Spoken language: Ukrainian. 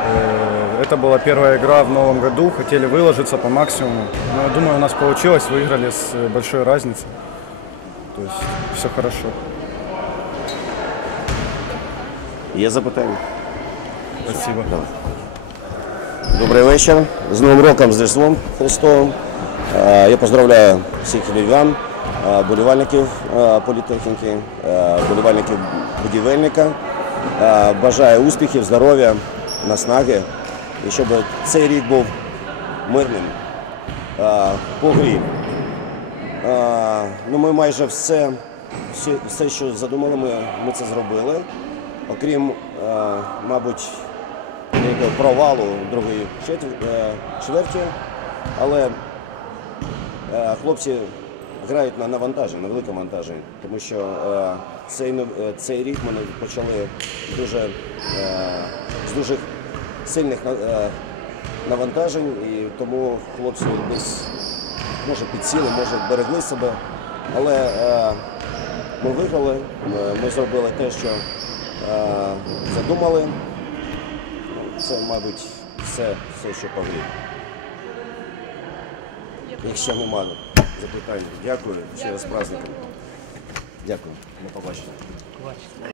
Э, Это была первая игра в новом году, хотели выложиться по максимуму. Но я думаю, у нас получилось, выиграли с э, большой разницей. То есть все хорошо. Є запитання? Спасибо. Добрий вечір. З Новим роком, з Різдвом Христовим. Е, Я поздравляю всіх львів'ян, е, Болівальників е, політехніки, е, болівальників будівельника. Е, Бажаю успіхів, здоров'я, наснаги і щоб цей рік був мирним. Е, По грі. Е, Ну, ми майже все, все, що задумали, ми, ми це зробили. Окрім, е, мабуть, провалу другої четвер- е, чверті, але е, хлопці грають на навантаженні, на великому вантаженні, тому що е, цей, е, цей рік ми почали дуже, е, з дуже сильних е, навантажень, і тому хлопці десь може підсіли, може берегли себе. Але е, ми виграли, ми зробили те, що е, задумали. Це, мабуть, все, все що по грі. Якщо немає запитань, дякую. Ще раз праздником. Дякую, до побачення.